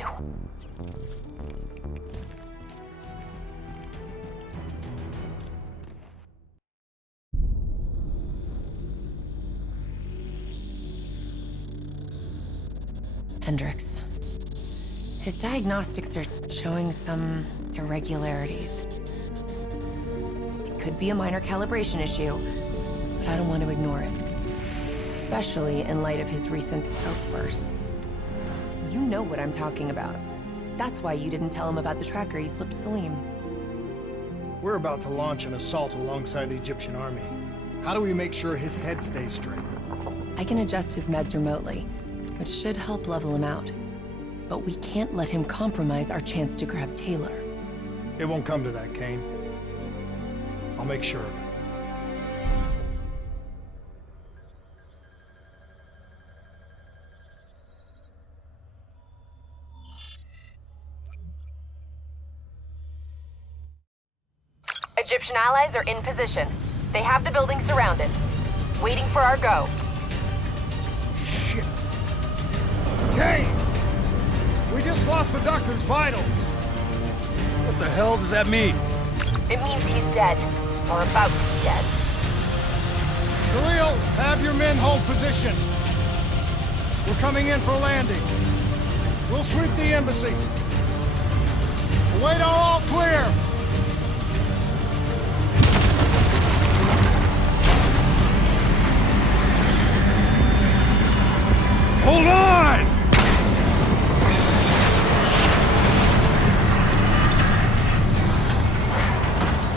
do. Hendricks. His diagnostics are showing some irregularities. It could be a minor calibration issue, but I don't want to ignore it. Especially in light of his recent outbursts. You know what I'm talking about. That's why you didn't tell him about the tracker he slipped Salim. We're about to launch an assault alongside the Egyptian army. How do we make sure his head stays straight? I can adjust his meds remotely, which should help level him out. But we can't let him compromise our chance to grab Taylor. It won't come to that, Kane. I'll make sure of it. Egyptian allies are in position. They have the building surrounded. Waiting for our go. Shit. Kane! We just lost the doctor's vitals. What the hell does that mean? It means he's dead. Or about to be dead. Khalil, have your men hold position. We're coming in for landing. We'll sweep the embassy. Await all clear. Hold on!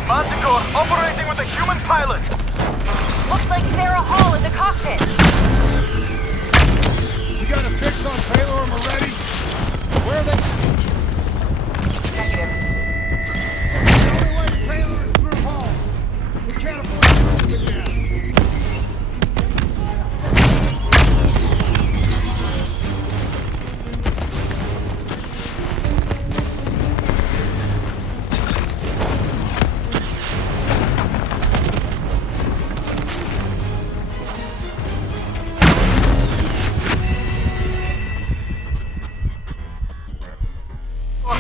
Manticore operating with a human pilot. Looks like Sarah Hall in the cockpit. You got a fix on Taylor and Moretti? Where are they? Negative. The only way to Taylor is through Hall. We can't afford to lose him again.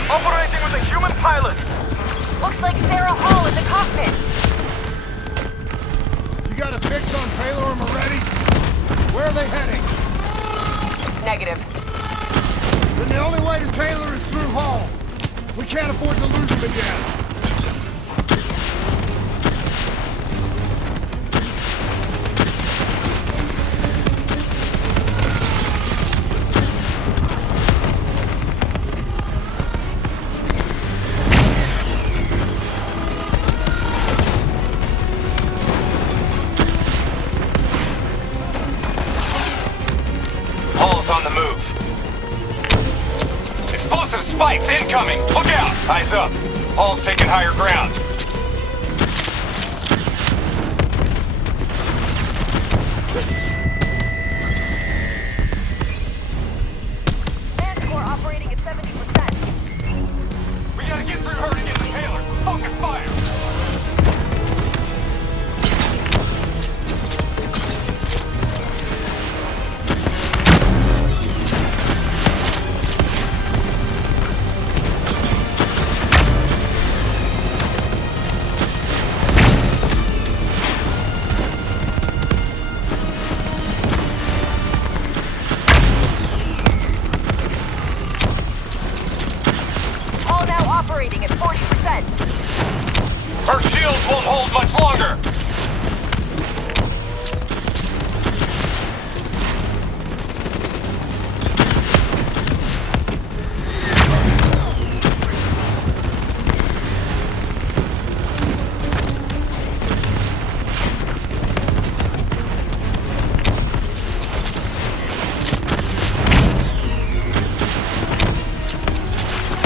Operating with a human pilot. Looks like Sarah Hall in the cockpit. You got a fix on Taylor and Moretti? Where are they heading? Negative. Then the only way to Taylor is through Hall. We can't afford to lose him again. Hall's on the move. Explosive spikes incoming! Look out! Eyes up. Hall's taking higher ground. Manticore operating at 70%. We gotta get through her to get to Taylor. Focus fire! Hall now operating at 40%. Her shields won't hold much longer!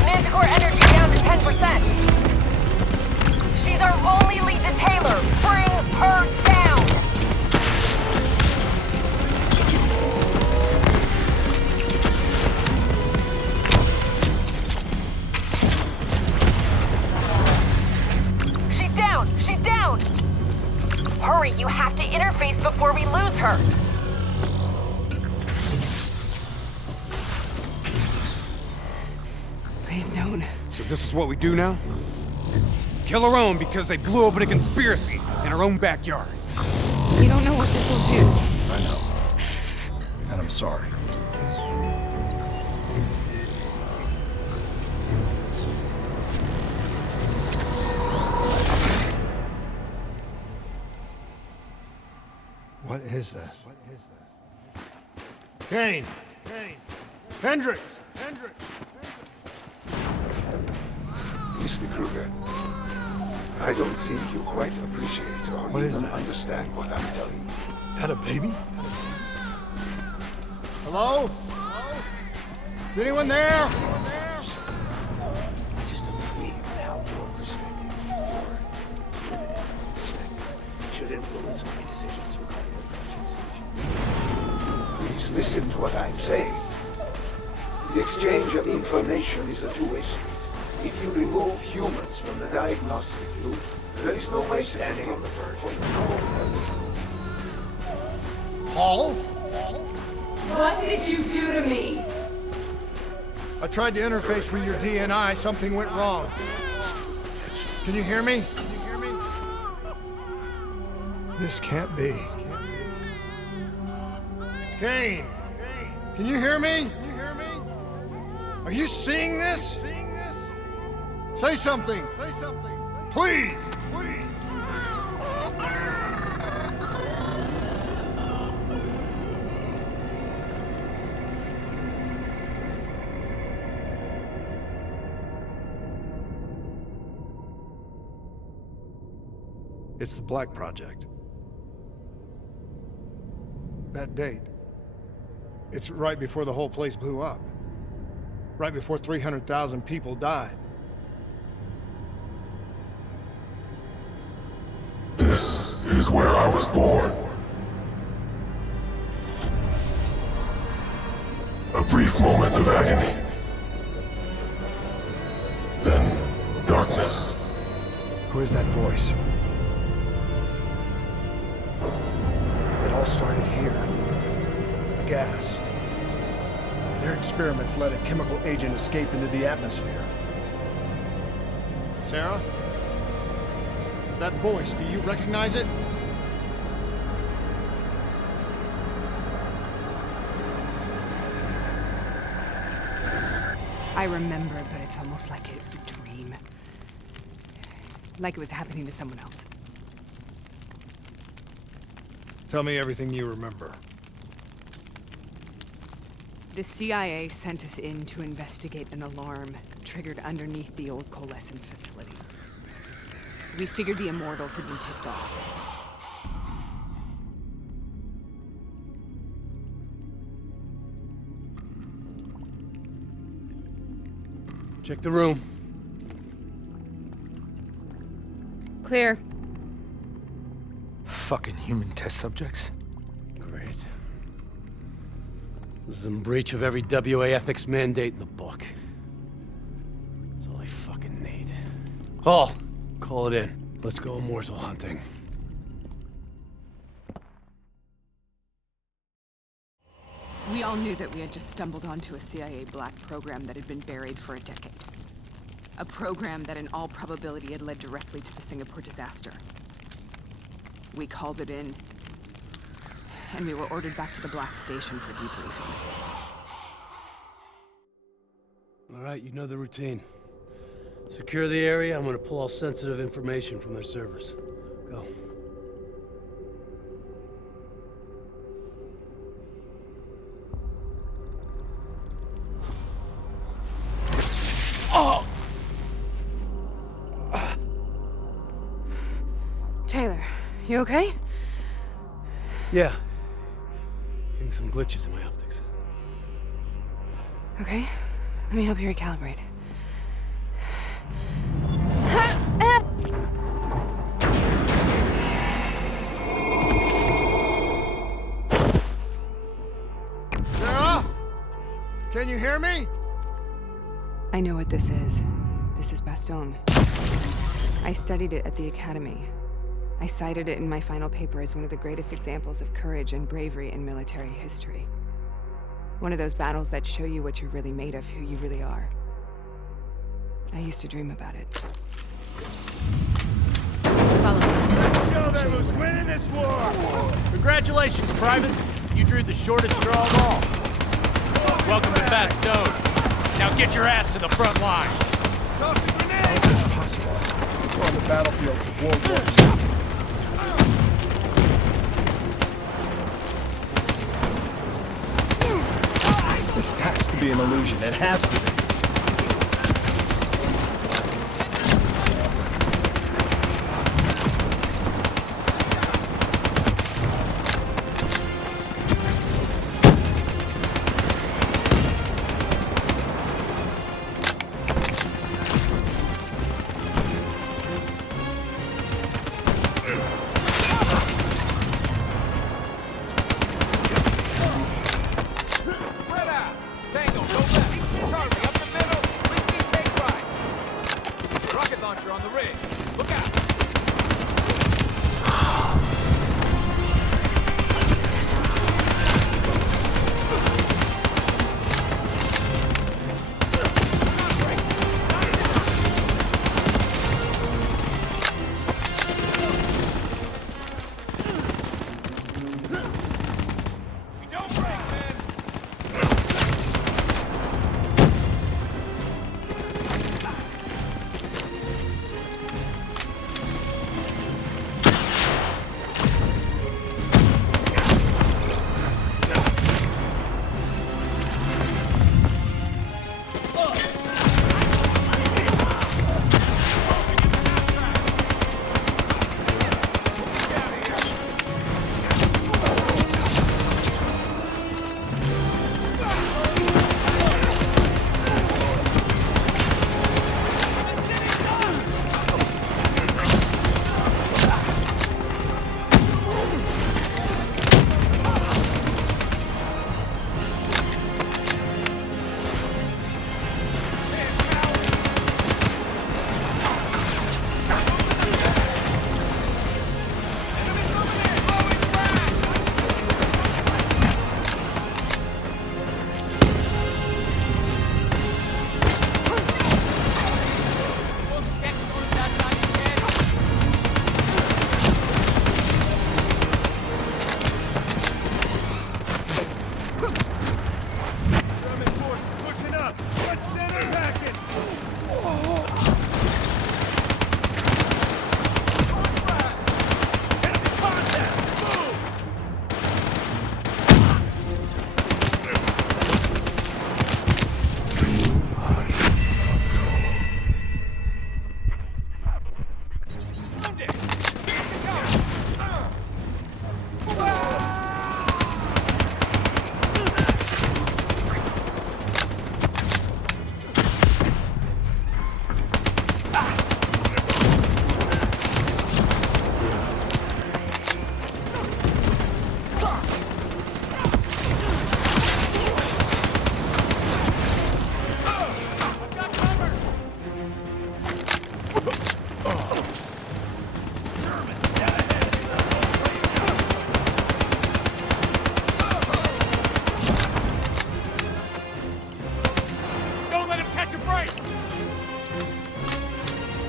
Manticore energy down to 10%. She's our only lead to Taylor. Bring her down. She's down. She's down. Hurry, you have to interface before we lose her. Please don't. So this is what we do now? Kill our own because they blew open a conspiracy in our own backyard. You don't know what this will do. I know. And I'm sorry. What is this? Kane! Hendricks! Mr. Kruger, I don't think you quite appreciate or What is even that? understand what I'm telling you. Is that a baby? Hello? Is anyone there? I just don't believe how your perspective, your limited perspective, should influence my decisions regarding approaches. Please listen to what I'm saying. The exchange of information is a two-way street. If you remove humans from the diagnostic loop, there is no way standing on the verge of Paul? What did you do to me? I tried to interface with your DNI. Something went wrong. Can you hear me? This can't be. Kane! Can you hear me? Are you seeing this? Say something! Please! It's the Black Project. That date. It's right before the whole place blew up. Right before 300,000 people died. This is where I was born. A brief moment of agony. Then darkness. Who is that voice? It all started here. The gas. Their experiments let a chemical agent escape into the atmosphere. Sarah? That voice, do you recognize it? I remember, but it's almost like it was a dream. Like it was happening to someone else. Tell me everything you remember. The CIA sent us in to investigate an alarm triggered underneath the old coalescence facility. We figured the Immortals had been tipped off. Check the room. Clear. Fucking human test subjects. Great. This is in breach of every WA ethics mandate in the book. That's all I fucking need. Hall, call it in. Let's go immortal hunting. We all knew that we had just stumbled onto a CIA black program that had been buried for a decade. A program that in all probability had led directly to the Singapore disaster. We called it in, and we were ordered back to the Black Station for debriefing. All right, you know the routine. Secure the area. I'm gonna pull all sensitive information from their servers. Go. Taylor, you okay? Yeah. Getting some glitches in my optics. Okay, let me help you recalibrate. Sarah? Can you hear me? I know what this is. This is Bastogne. I studied it at the Academy. I cited it in my final paper as one of the greatest examples of courage and bravery in military history. One of those battles that show you what you're really made of, who you really are. I used to dream about it. Follow me. Show them who's winning this war! Congratulations, Private. You drew the shortest straw of all. Welcome to Bastogne. Now get your ass to the front line. Toss a grenade! How is this possible? We're on the battlefield of World War II. This has to be an illusion. It has to be.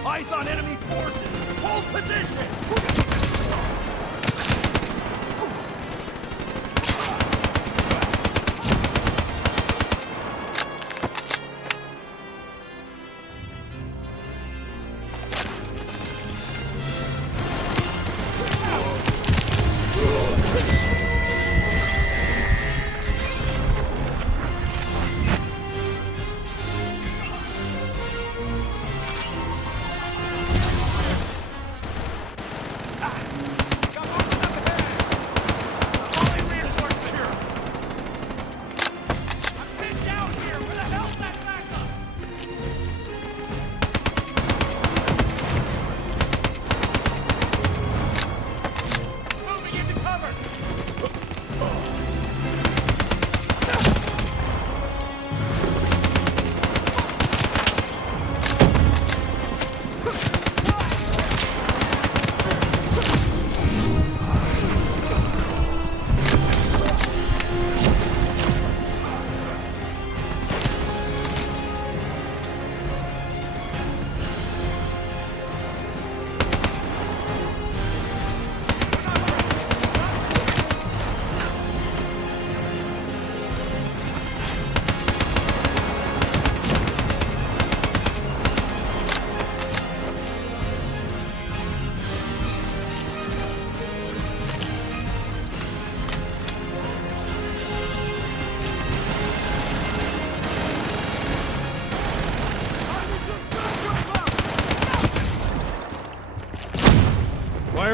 Eyes on enemy forces! Hold position!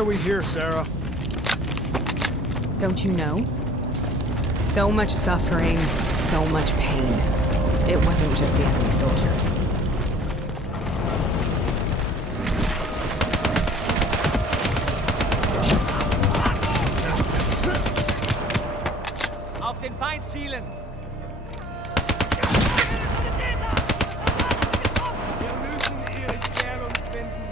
are we here, Sarah? Don't you know? So much suffering, so much pain. It wasn't just the enemy soldiers. Auf den Feind zielen! Wir müssen ihre Stellung finden.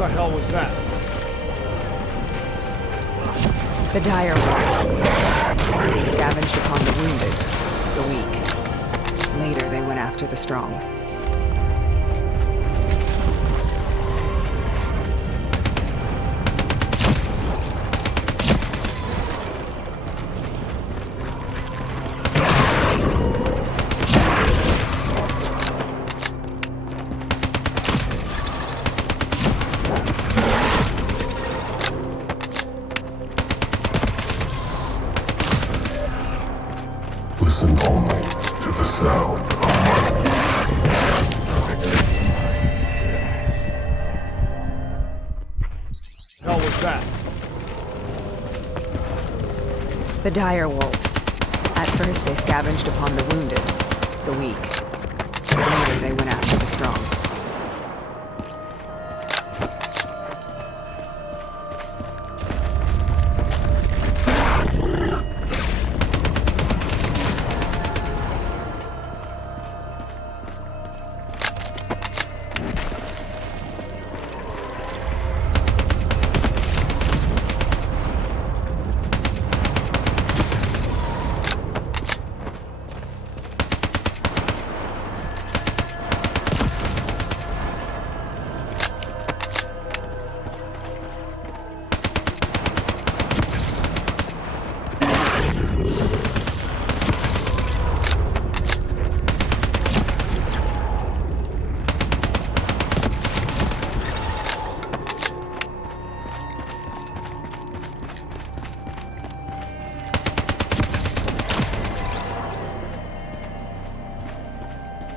What the hell was that? The dire wolves. They scavenged upon the wounded, the weak. Later, they went after the strong. Listen only to the sound of my... Hell was that? The dire wolves. At first, they scavenged upon the wounded, the weak. Later, they went after the strong.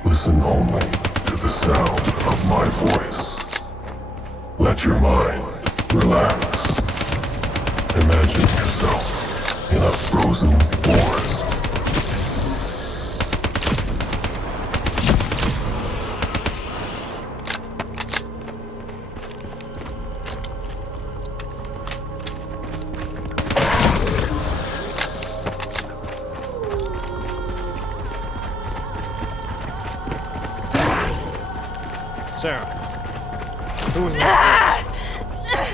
Listen only to the sound of my voice. Let your mind relax. Imagine yourself in a frozen forest. Sarah, who was that voice?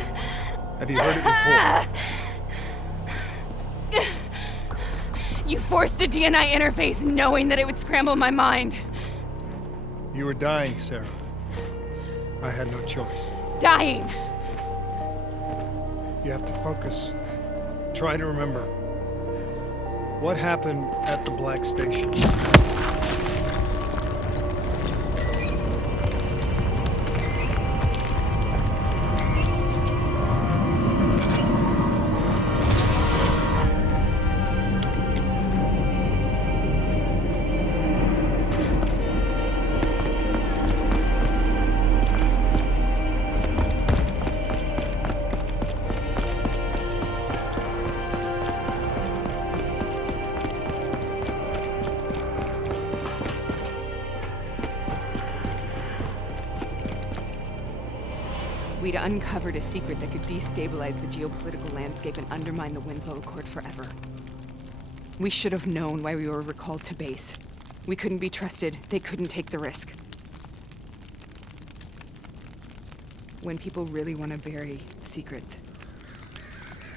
Have you heard it before? You forced a DNI interface knowing that it would scramble my mind. You were dying, Sarah. I had no choice. Dying! You have to focus. Try to remember. What happened at the Black Station? We'd uncovered a secret that could destabilize the geopolitical landscape and undermine the Winslow Accord forever. We should have known why we were recalled to base. We couldn't be trusted. They couldn't take the risk. When people really want to bury secrets,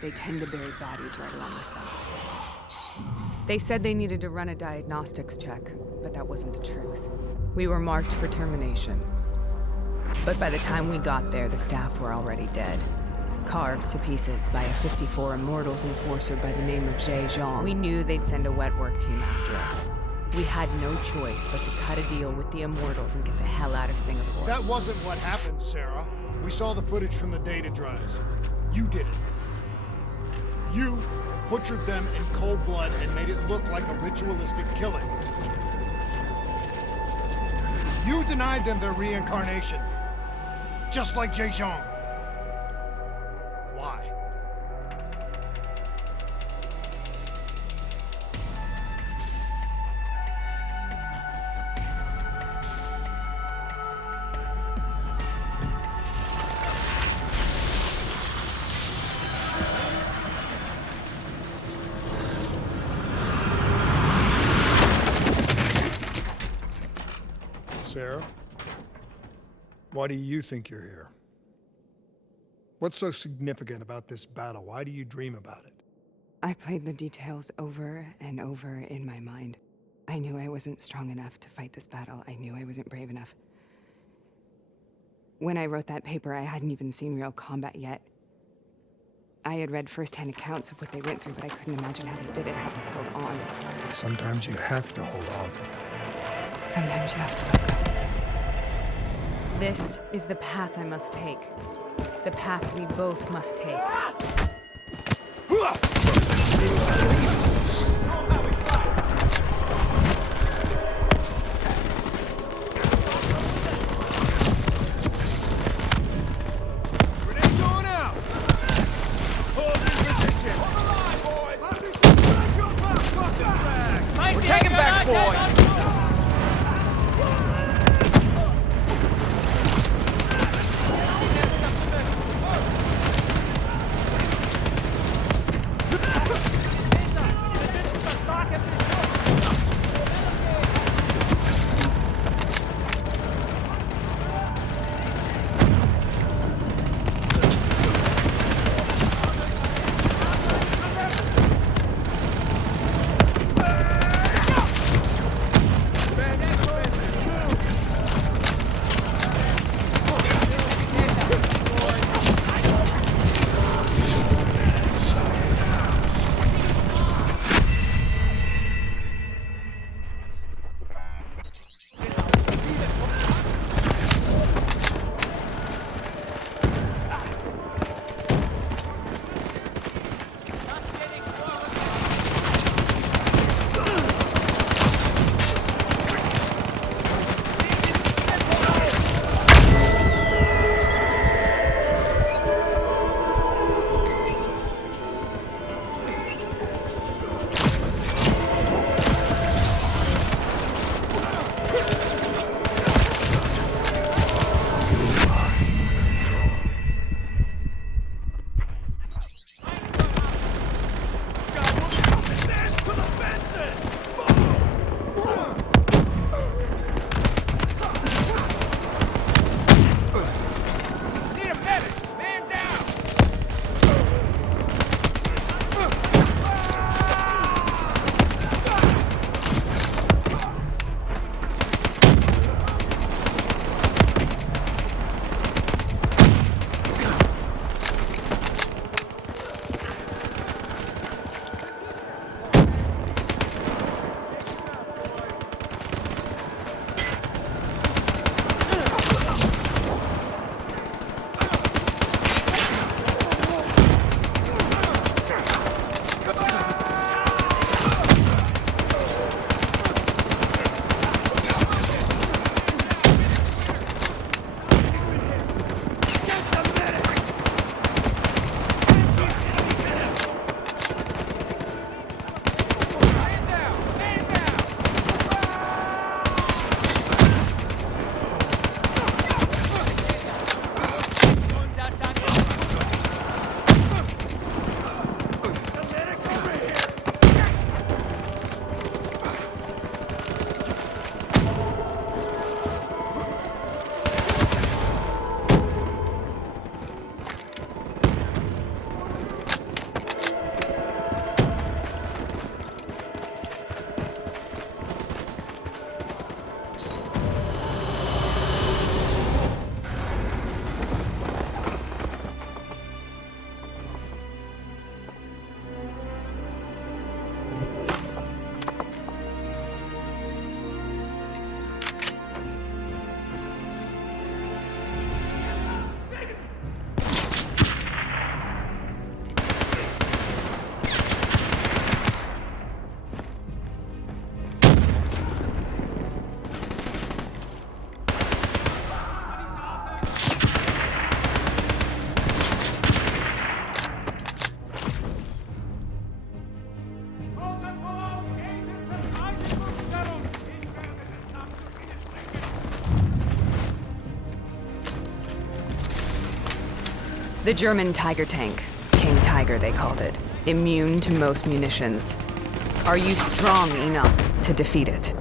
they tend to bury bodies right along with them. They said they needed to run a diagnostics check, but that wasn't the truth. We were marked for termination. But by the time we got there, the staff were already dead. Carved to pieces by a 54 Immortals enforcer by the name of Jay Zhang. We knew they'd send a wet work team after us. We had no choice but to cut a deal with the Immortals and get the hell out of Singapore. That wasn't what happened, Sarah. We saw the footage from the data drives. You did it. You butchered them in cold blood and made it look like a ritualistic killing. You denied them their reincarnation. Just like Jay Zhang. Why? Sarah? Why do you think you're here? What's so significant about this battle? Why do you dream about it? I played the details over and over in my mind. I knew I wasn't strong enough to fight this battle. I knew I wasn't brave enough. When I wrote that paper, I hadn't even seen real combat yet. I had read first-hand accounts of what they went through, but I couldn't imagine how they did it, how they held on. Sometimes you have to hold on. Sometimes you have to let go. This is the path I must take. The path we both must take. Grenade going out! Hold in position! We're taking back, boy! The German Tiger tank. King Tiger, they called it. Immune to most munitions. Are you strong enough to defeat it?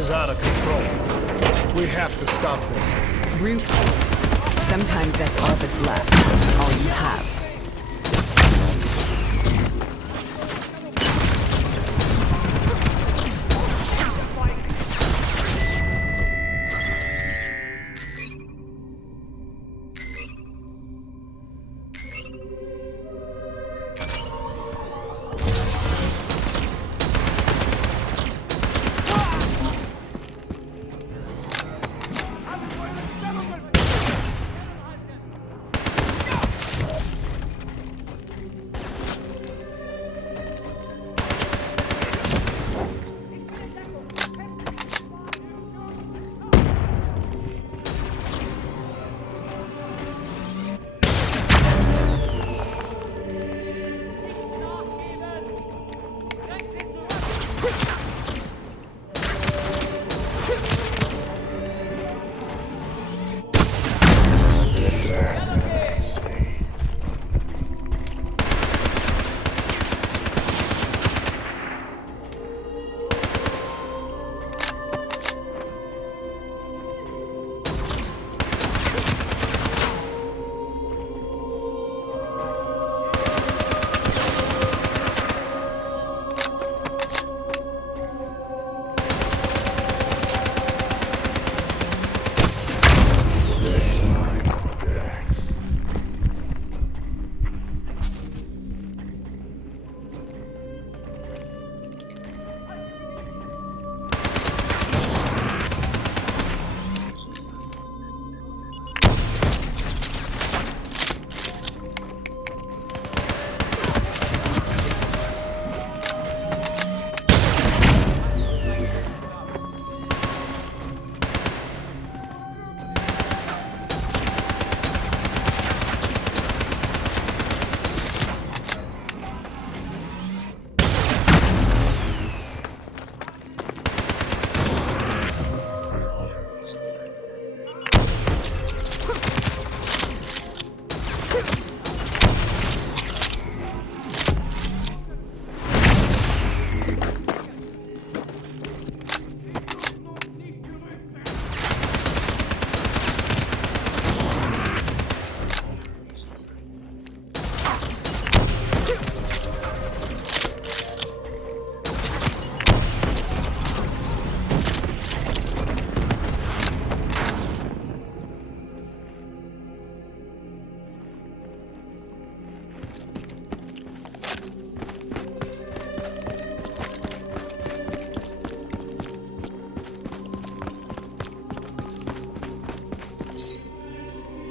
is out of control. We have to stop this. Brute force. Sometimes that's all that's left. All you have.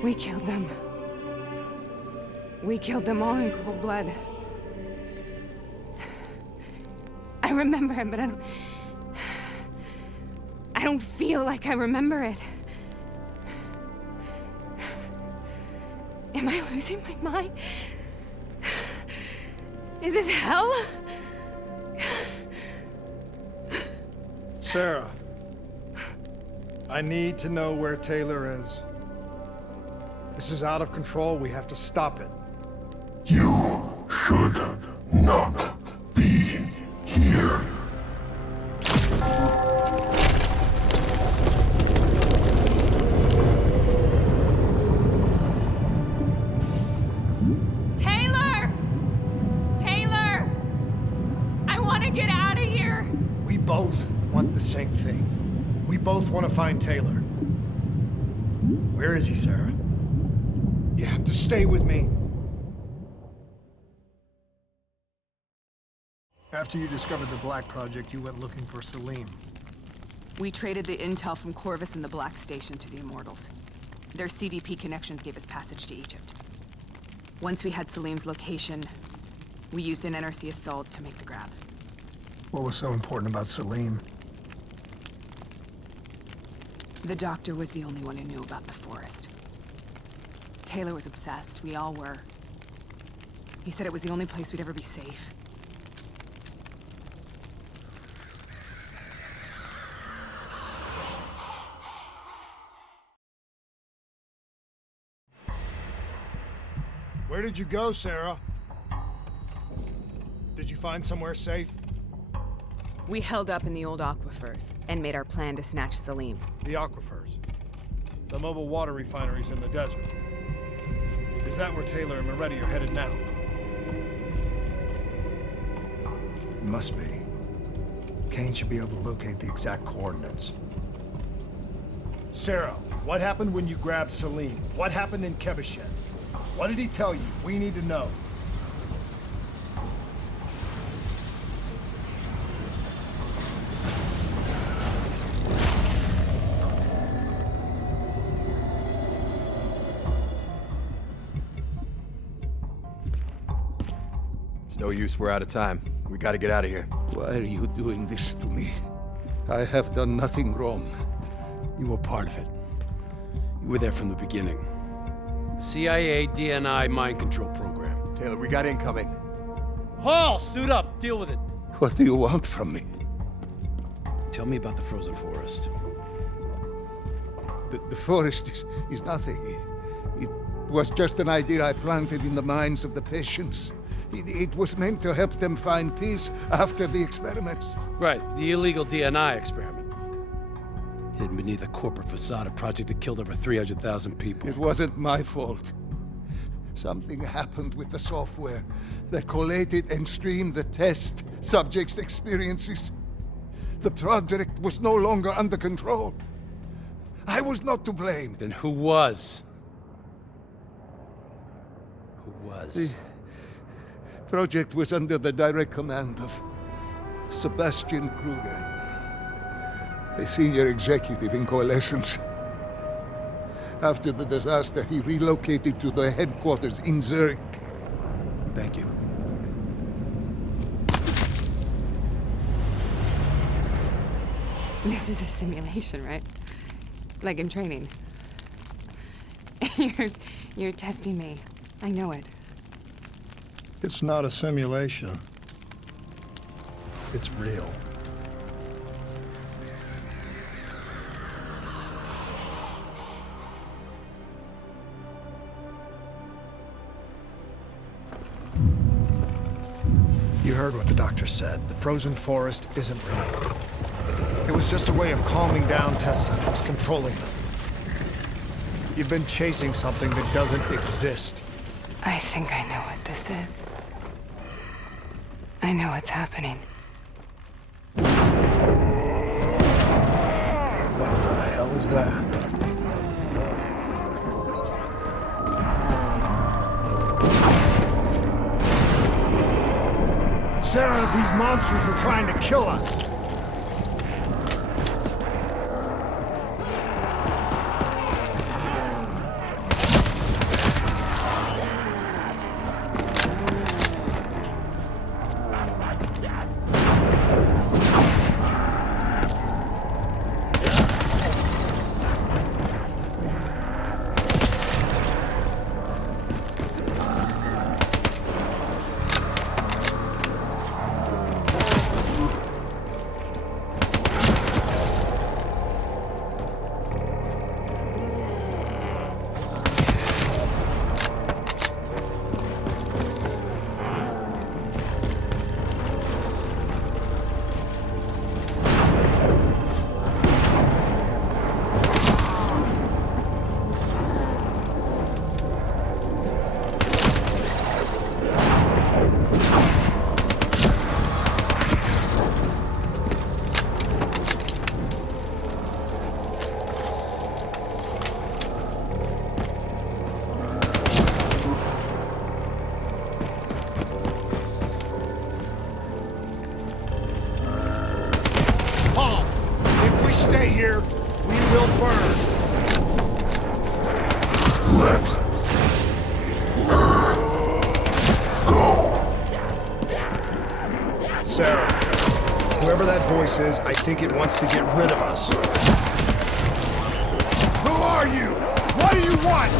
We killed them. We killed them all in cold blood. I remember it, but I don't feel like I remember it. Am I losing my mind? Is this hell? Sarah, I need to know where Taylor is. This is out of control. We have to stop it. You should not be here. Taylor! Taylor! I want to get out of here! We both want the same thing. We both want to find Taylor. Where is he, Sarah? You have to stay with me. After you discovered the Black Project, you went looking for Salim. We traded the intel from Corvus and the Black Station to the Immortals. Their CDP connections gave us passage to Egypt. Once we had Salim's location, we used an NRC assault to make the grab. What was so important about Salim? The doctor was the only one who knew about the forest. Taylor was obsessed. We all were. He said it was the only place we'd ever be safe. Where did you go, Sarah? Did you find somewhere safe? We held up in the old aquifers and made our plan to snatch Salim. The aquifers. The mobile water refineries in the desert. Is that where Taylor and Moretti are headed now? It must be. Kane should be able to locate the exact coordinates. Sarah, what happened when you grabbed Salim? What happened in Kevashet? What did he tell you? We need to know. It's no use, we're out of time. We gotta get out of here. Why are you doing this to me? I have done nothing wrong. You were part of it. You were there from the beginning. The CIA DNI mind control program. Taylor, we got incoming. Hall, suit up. Deal with it. What do you want from me? Tell me about the frozen forest. The forest is nothing. It was just an idea I planted in the minds of the patients. It was meant to help them find peace after the experiments. Right, the illegal DNI experiment. Hidden beneath a corporate facade, a project that killed over 300,000 people. It wasn't my fault. Something happened with the software that collated and streamed the test subjects' experiences. The project was no longer under control. I was not to blame. Then who was? Who was? The project was under the direct command of Sebastian Kruger, a senior executive in Coalescence. After the disaster, he relocated to the headquarters in Zurich. Thank you. This is a simulation, right? Like in training. You're testing me. I know it. It's not a simulation. It's real. You heard what the doctor said. The frozen forest isn't real. It was just a way of calming down test subjects, controlling them. You've been chasing something that doesn't exist. I think I know what this is. I know what's happening. What the hell is that? Sarah, these monsters are trying to kill us. Stay here, we will burn. Let her go. Sarah, whoever that voice is, I think it wants to get rid of us. Who are you? What do you want?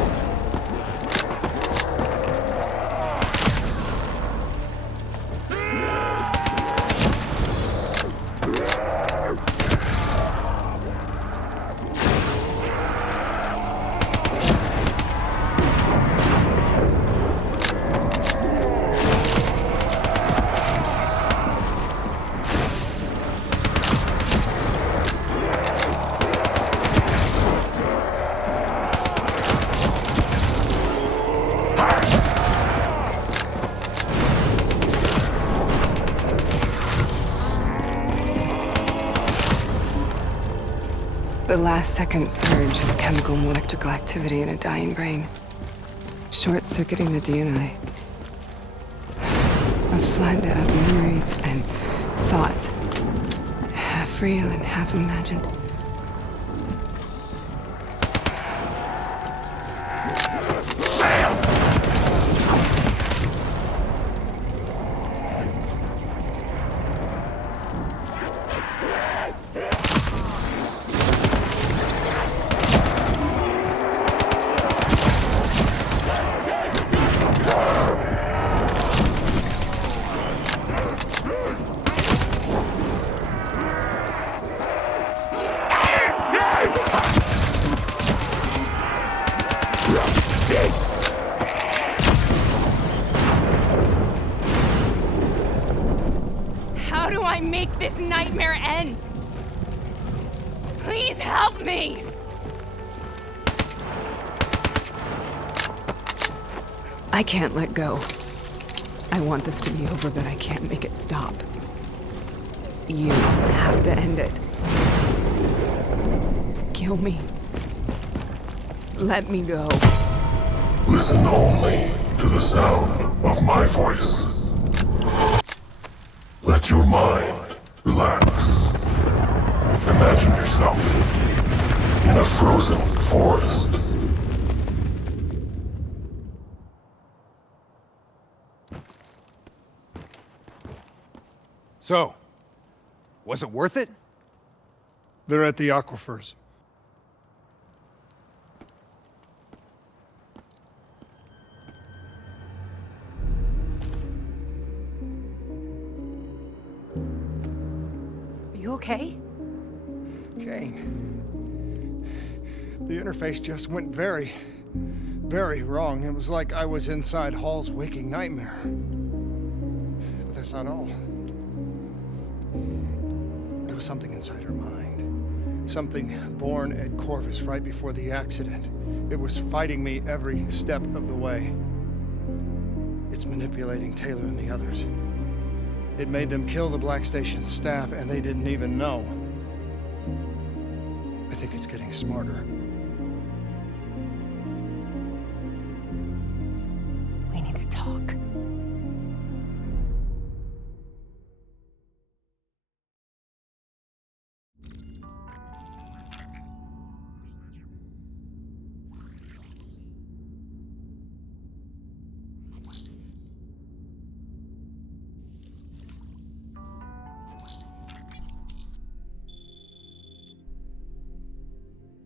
The last-second surge of chemical and electrical activity in a dying brain. Short-circuiting the DNA. A flood of memories and thoughts. Half real and half imagined. How do I make this nightmare end? Please help me! I can't let go. I want this to be over, but I can't make it stop. You have to end it. Kill me. Let me go. Listen only to the sound of my voice. Let your mind relax. Imagine yourself in a frozen forest. So, was it worth it? They're at the aquifers. You okay? Kane. The interface just went very, very wrong. It was like I was inside Hall's waking nightmare. But that's not all. It was something inside her mind. Something born at Corvus right before the accident. It was fighting me every step of the way. It's manipulating Taylor and the others. It made them kill the Black Station staff, and they didn't even know. I think it's getting smarter.